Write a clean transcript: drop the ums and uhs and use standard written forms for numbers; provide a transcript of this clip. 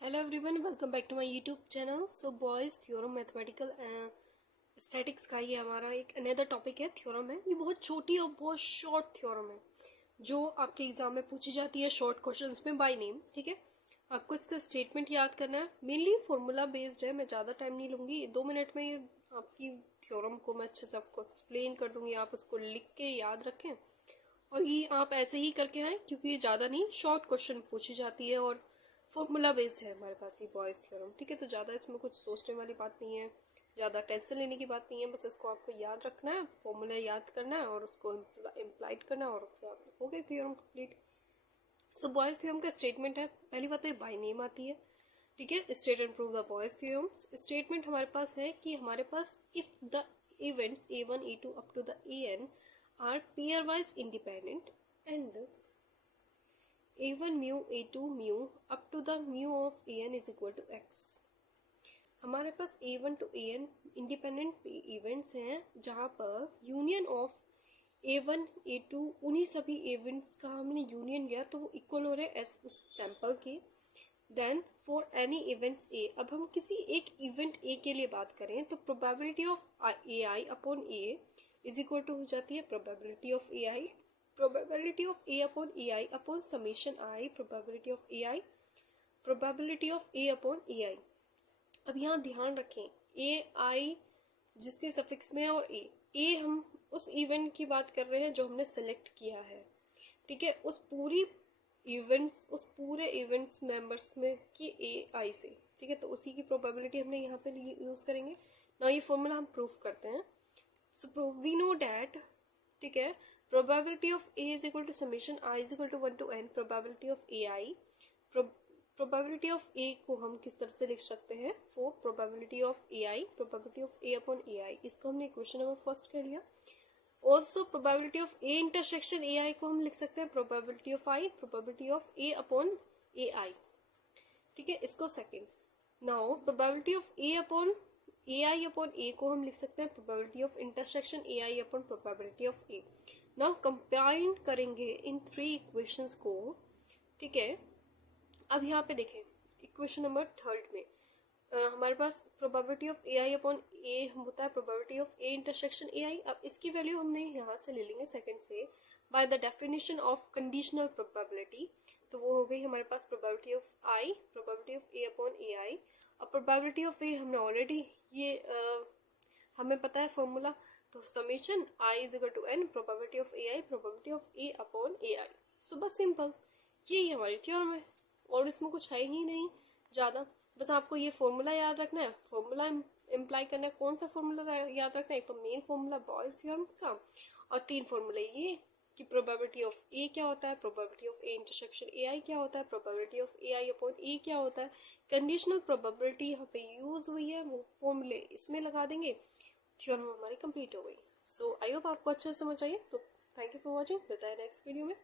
Hello everyone, welcome back to my YouTube channel. So Bayes theorem mathematical statics का ये हमारा एक another topic है। थ्योरम है, ये बहुत छोटी और बहुत शॉर्ट थ्योरम है जो आपके एग्जाम में पूछी जाती है शॉर्ट क्वेश्चंस में बाय नेम। ठीक है, आपको इसका स्टेटमेंट याद करना है। मेनली फॉर्मूला बेस्ड है, मैं ज़्यादा टाइम नहीं लूँगी, 2 मिनट में ये आपकी थ्योरम को मैं अच्छे से आपको एक्सप्लेन कर दूँगी। आप उसको लिख के याद रखें और ये आप ऐसे ही करके आए, क्योंकि ये ज़्यादा नहीं, शॉर्ट क्वेश्चन पूछी जाती है और फॉर्मूला बेस्ड है हमारे पास ये बॉयज़ थ्योरम। ठीक है, तो ज़्यादा इसमें कुछ सोचने वाली बात नहीं है, ज़्यादा टेंशन लेने की बात नहीं है। बस इसको आपको याद रखना है, फॉर्मूला याद करना है और उसको इम्प्लाइड करना है और उससे आप हो गए थ्योरम कंप्लीट। सो बॉयज़ थ्योरम का स्टेटमेंट है, पहली बात तो ये बाय नेम आती है। ठीक है, state and prove the Bayes theorem. Statement हमारे पास है कि हमारे पास if the events A1 A2 up to the AN are pairwise independent and A1 mu A2 mu up to the mu of AN is equal to X। हमारे पास A1 to AN independent events हैं जहाँ पर union of A1 A2 उन्हीं सभी events का हमने union लिया तो वो इक्वल हो रहे हैं उस सैंपल के। Then for any events A, अब हम किसी एक इवेंट A के लिए बात करें तो probability of AI upon A is equal to हो जाती है probability of AI, probability of A upon AI upon summation I, probability of AI, probability of A upon AI। अब यहाँ ध्यान रखें, AI जिसके सफिक्स में है और A हम उस इवेंट की बात कर रहे हैं जो हमने सेलेक्ट किया है। ठीक है, उस पूरे इवेंट्स मेंबर्स में की AI से। ठीक है, तो उसी की प्रोबेबिलिटी हमने यहाँ पे यूज करेंगे ना। ये फॉर्मूला हम प्रूफ करते हैं। So prove we know that, ठीक है, probability of A is equal to summation I is equal to 1 to n probability of AI। probability of A को हम किस तरह से लिख सकते हैं, for probability of AI, probability of A upon AI, इसको हमने इक्वेशन नंबर फर्स्ट कर लिया। Also probability of A intersection AI को हम लिख सकते हैं probability of I, probability of A upon AI। ठीक है, इसको second. Now probability of A upon AI upon A को हम लिख सकते हैं probability of intersection AI upon probability of A। Now combine करेंगे इन थ्री इक्वेशंस को। ठीक है, अब यहाँ पे देखें इक्वेशन नंबर थर्ड में हमारे पास probability of AI upon A होता है probability of A intersection AI। अब इसकी वैल्यू हमने यहाँ से ले लेंगे सेकंड से by the definition of conditional probability. तो वो हो गई हमारे पास probability of I, probability of A upon AI। और प्रोबेबिलिटी ऑफ A हमने ऑलरेडी ये हमें पता है फॉर्मूला, तो summation I is equal to n probability of AI, probability of A upon AI। So बस सिंपल यही हमारी थ्योरम है और इसमें कुछ है ही नहीं ज़्यादा। बस आपको ये फॉर्मूला याद रखना है, फॉर्मूला इम्प्लाई करना है। कौन सा फॉर्मूला याद रखना है, एक तो मेन फॉर्मूला बॉयज़ थ्योरम का और तीन फॉर्मूले ये कि प्रोबेबिलिटी ऑफ A क्या होता है, probability of A intersection AI क्या होता है, probability of AI upon A क्या होता है। कंडीशनल प्रोबेबिलिटी यहाँ पे यूज हुई है, वो फॉर्मूले इसमें लगा देंगे, थ्योरम हमारी कंप्लीट हो गई। सो आई होप आपको अच्छे से समझ आइए। तो थैंक यू फॉर वॉचिंग, मिलता है नेक्स्ट वीडियो में।